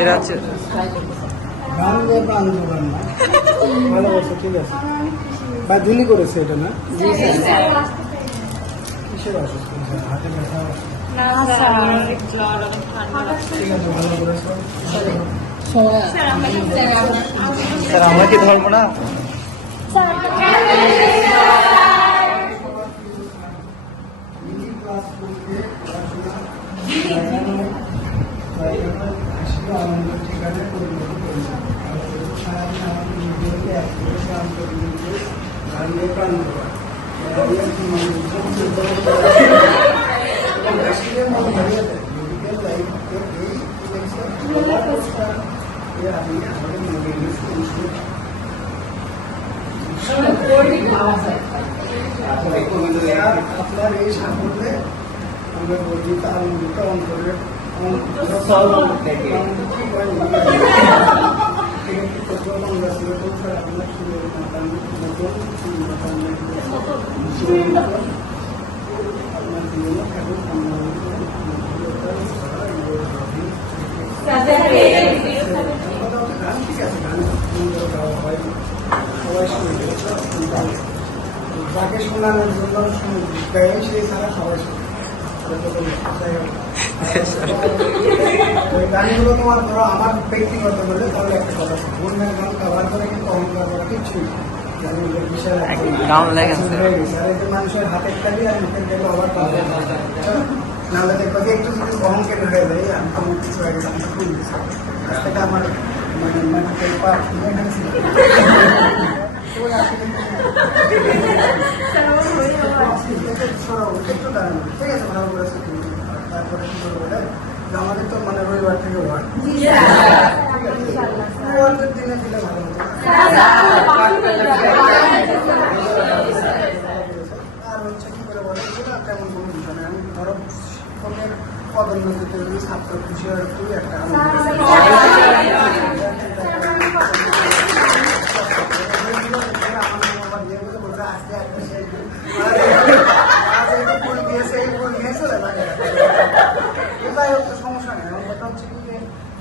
এরা হচ্ছে ভালোবাসা, ঠিক আছে বা ধুলি করেছে এটা না? কিসের অসুস্থ? হাতে ব্যথা? ঠিক আছে, ভালো করেছো। স্যার আমরা কি ধরবো না? আপনার এই সাফল্যে আমরা গর্বিত, আনন্দিত, অন্তরের যাকে শোনানোর জন্য গায়ে সেই ছাড়া সবাই শোনে। গানগুলো তোমার ধরো আমার ব্যক্তিগত বলে তাহলে একটা কথা, অন্যের গান ব্যবহার করে কিন্তু অহংকার করা কিছুই মানুষের হাতের তালি আর মুখের দিকে আবার নাহলে দেখবো যে একটু যদি অহংকার হয়ে যায় আমি তো কিছু আগে আমি খুব সেটা আমার মানে একটু দাঁড়ানো, ঠিক আছে ভালো করেছে। তারপরে কি করবো আমাদের তো মানে রবিবার থেকে ওয়ার্ড, ওয়ার্ডের দিনে দিলে ভালো হতো। আর হচ্ছে কি করে বলে তেমন কোনো বিষয় নেই। আমি ধরো শিক্ষকের পদোন্নতিতে যদি ছাত্র খুশি হয় খুবই একটা সমস্যা নেই। আমার কথা হচ্ছে কি যে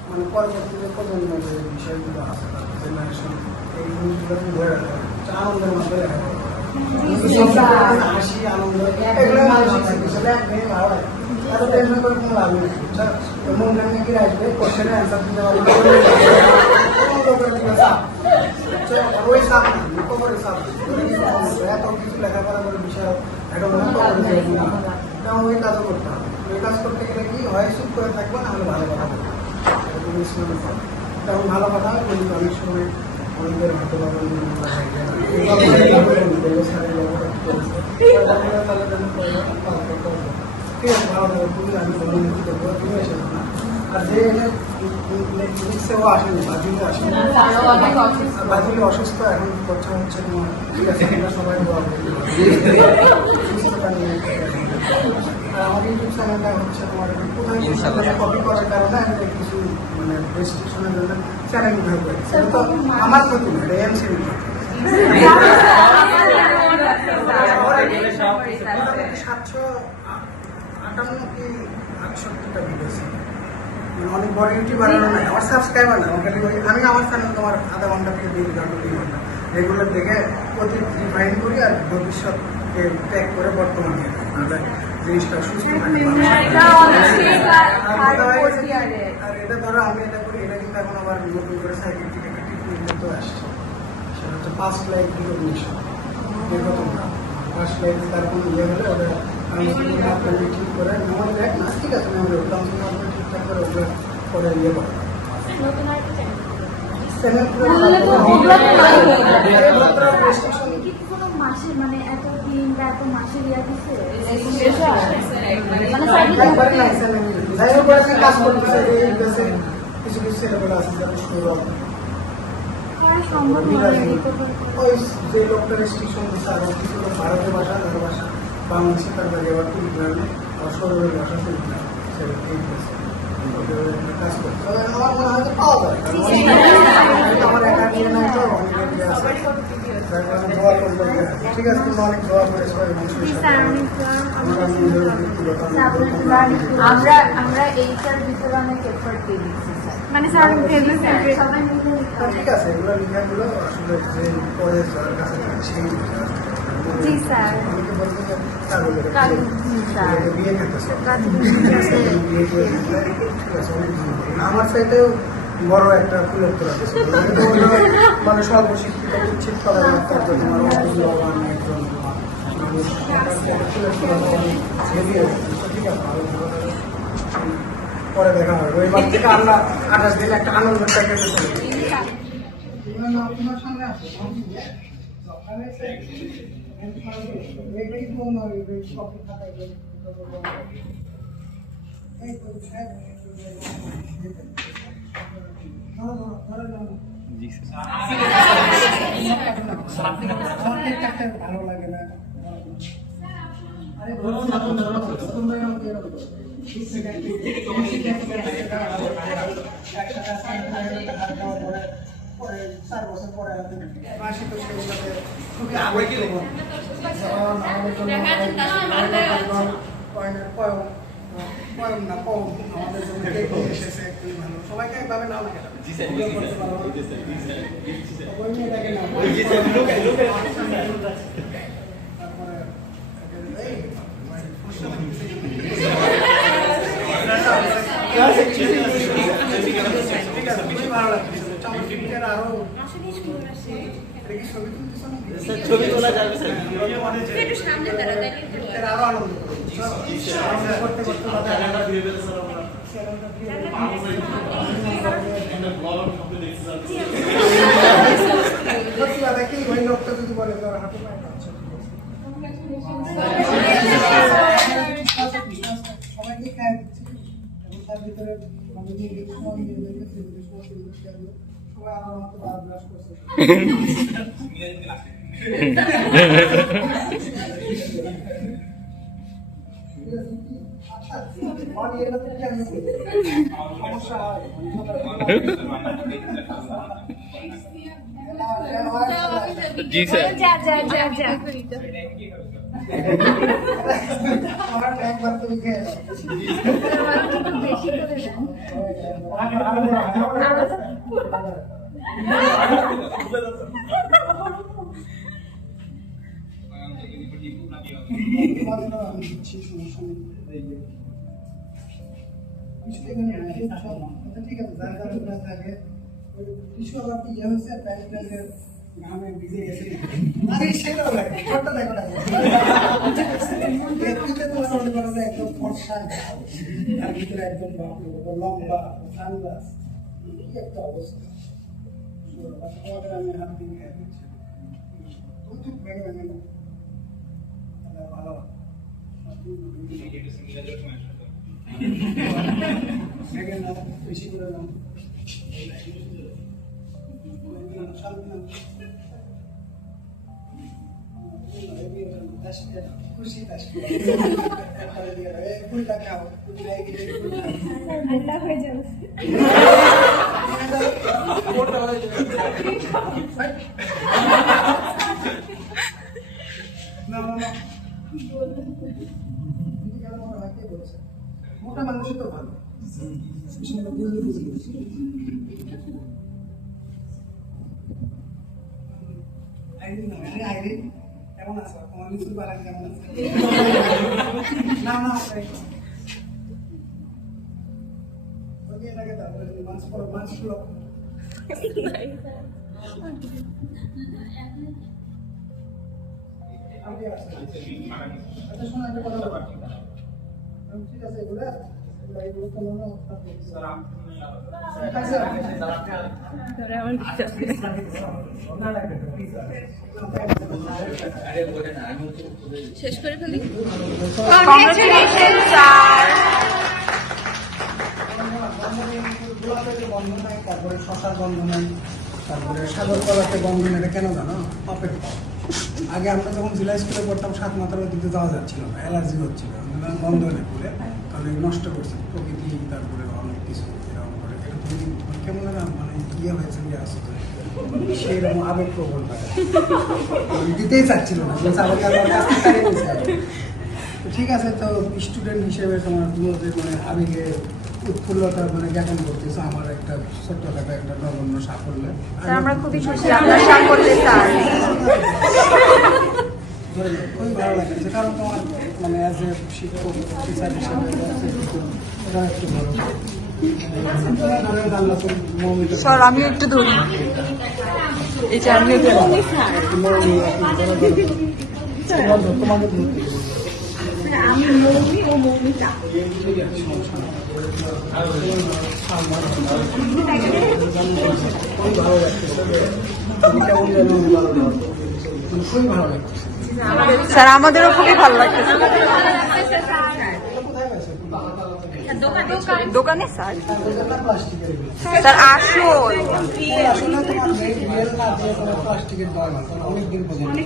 মানে পরবর্তীতে প্রজন্মের যে বিষয়গুলো আছে জেনারেশন এই জিনিসগুলো ধরে রাখা আনন্দের মধ্যে দেখা যায়, হাসি আনন্দ এগুলো মানসিক চিকিৎসা ভালো লাগে। এত টেনশন করে কোনো লাভ নেই। মন নাকি আসবে কোশ্চেনের অ্যান্সার দিতে পারবে ওই চাপ না, মুখোমুখি চাপ এত কিছু লেখাপড়া করে বিষয় এটা ওই কাজও করতে হবে। ওই কাজ করতে গেলে কি হয় চুপ করে থাকবো না হলে ভালো কথা বলবো তুমি ইসলামের পর তখন ভালো কথা বলি অনেক সময় অনেকের হয়তো বা ঠিক আছে ভালো থাকবে তুমি আমি অনুমতি করবো তুমি এসে না আর যে লিখছেও আসেনি বাজিলে আসেনি বাজিলে অসুস্থ এখন খরচা হচ্ছে তোমার ঠিক আছে আমরা সবাই দোয়া করি সুস্থতা নিয়ে আর আমাদের ইউটিউব চ্যানেলটা হচ্ছে তোমার কোথায় কপি করার কারণে আমি কিছু মানে রেস্ট্রিকশনের জন্য চ্যানেল উদ্ধার করি সেটা তো আমার ক্ষতি না এএমসির ক্ষতি 758 কি 68টা ভিডিও ছিল অনেক বড় ইউটিউবার নাই আমার সাবস্ক্রাইবার না খালি আমি আমার চ্যানেল তোমার আধা ঘন্টা থেকে 2 ঘন্টা 3 ঘন্টা রেগুলার দেখে প্রতি রিফাইন করি আর ভবিষ্যৎকে ট্যাগ করে বর্তমানে নাহলে জিনিসটা সুস্থ থাকে আর এটা ধরো আমি এটা করি এটা কিন্তু এখন আবার নতুন করে সাইকেট্রিক একটা ট্রিটমেন্ট তো আসছে সেটা হচ্ছে পাস্ট লাইফ রিকগনিশন এরকম না পাস্ট লাইফ তার কোনো ইয়ে হলে ওটা আমি ঠিক করে মেমোরি দেখ না ঠিক আছে মেমোরি কাউন্সিলিং আপনি ঠিকঠাক করে ওগুলো করে ইয়ে করে মানে এত দিন বা এত মাসের ইয়া দিচ্ছে কাজ করতেছে কিছু কিছু ছেলেগুলো আছে ওই যে লোকটা রেস্ট্রিকশন দিচ্ছে আর কিছু লোক ভারতের ভাষা তার ভাষা বাংলাদেশে তার বাড়ি আবার কুড়িগ্রামে আর শহরের ভাষা কুড়িগ্রাম কাজ করতে আমার মনে হয় পাওয়া যায় আমার একা নিয়ে নাই তো অনেকে আছে দোয়া করবো ঠিক আছে তুমি অনেক দোয়া করে সবাই আমরা এইটার ভিতরে অনেক এফোর্ট দিয়েছি মানে সবাই ঠিক আছে এগুলো লেখাগুলো আসলে যে পরে যার কাছে সেই জি স্যার বিয়ে খেতেছে আমার সাইডেও বড় একটা ফুলের তোলা মানে সর্বশিক্ষিত উচ্ছেদ করা তোমার একজন পরে দেখা হবে ওই বার থেকে আমরা 28 দিন একটা আনন্দের প্যাকেজে চলে আপনার সামনে আছে ভালো লাগে না পরে 4 বছর পরে মাসে তো সেগুলোতে খুবই আবেগ আমাদের জন্য আমাদের জন্য এসেছে খুবই ভালো সবাইকে একভাবে নাও না খুবই ভালো লাগছে আরো ছবি তোলা যাবে আরো আনন্দ করতে দেখি ওই লোকটা যদি বলে হাঁটু পায় সবাইকে খায় দিচ্ছি এবং তার ভিতরে সবাই আমার মতো ব্রাশ করছে जी सर একবার তুমি খেয়ে ঠিক আছে ঘামে ভিজে গেছে। আরে সেটাও লাগে, ঠোঁটটা দেখো না। এর তোমার মনে করো যে একদম ফর্সা ঘাম, আর ভিতরে একদম লম্বা সানগ্লাস, কি একটা অবস্থা। তোমাদের আমি হাত দিয়ে খেয়ে দিচ্ছি, তুমি তো ভেঙে ভেঙে নাও। ভালো ভেঙে নাও, বেশি করে নাও। খুশি ফুলটা খাও, ঠান্ডা হয়ে যাবে। মোটা মানুষই তো ভালো। আইরিন কেমন আছো? তোমার কিছু বাড়ান কেমন আছে? না না এটাকে তারপরে মাছ পড়ো, মাছ গুলো ঠিক আছে, এগুলো শেষ করে ফেলি। গন্ধ নাই, তারপরে শশার গন্ধ নাই, তারপরে সাগর কলাতে গন্ধ নেই। এটা কেন জানো? পাপের পাপ। আগে আমরা যখন জেলা স্কুলে পড়তাম, সাত মাথার ওই দিকে যাওয়া যাচ্ছিল না, অ্যালার্জি হচ্ছিল, গন্ধ নেই বলে, তাহলে নষ্ট করছে প্রকৃতি। তারপরে অনেক কিছু এরকম করে, এটা তুমি কেমন যেন মানে ইয়ে হয়েছে, ইয়ে আসে সেই রকম আবেগ প্রবল হয়, দিতেই চাচ্ছিল না, বলছে আমাকে আমার কাছ থেকে কারিয়ে নিয়েছে। তো ঠিক আছে, তো স্টুডেন্ট হিসেবে তোমার তোমাদের মানে আবেগে উৎফুল্লতা মানে জ্ঞাপন করতেছে, আমার একটা ছোট্টখাটো একটা নগণ্য সাফল্য। আমরা খুবই খুশি আপনার সাফল্যে স্যার। খুবই ভালো লাগছে, কারণ তোমার মানে অ্যাজ এ শিক্ষক টিচার হিসেবে এটা একটু ভালো। স্যার আমি একটু ধরি, এই যে আমিও তোমাদের আমি মৌমি ও মৌমিতা। খুবই ভালো লাগছে স্যার, আমাদেরও খুবই ভালো লাগছে। দোকানে স্যার, স্যার আসল প্লাস্টিকের অনেকদিন পর্যন্ত।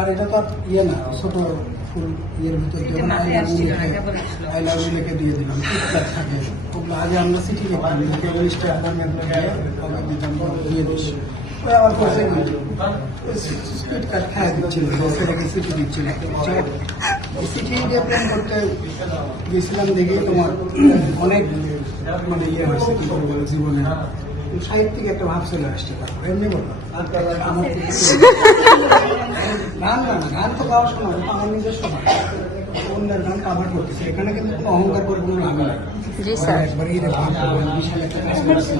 আর এটা তো ইয়ে না, ছোট ফুল ইয়ের ভিতর আই লাভ ইউ লিখে দিয়ে দিলাম, টুকটাক থাকে ওগুলো। আগে আমরা চিঠি লিখতাম, দিয়ে দিস, ওই আবার করছে স্পিড কার্ড খায় দিচ্ছিল, সেটাকে চিঠি দিচ্ছিল। চিঠি দিয়ে প্রেম করতে গেছিলাম, দেখে তোমার অনেক মানে ইয়ে হয়েছে, কি বলবো, জীবনে সাহিত্যিক একটা ভাব চলে আসছে। তারপর এমনি বললাম আমার গান তো গাওয়া শোনা, আমার নিজস্ব অন্যের গান কাভার করতেছে, এখানে কিন্তু কোনো অহংকার করে কোনো লাভ নেই। একবার এই বিশাল একটা কাজ করেছে।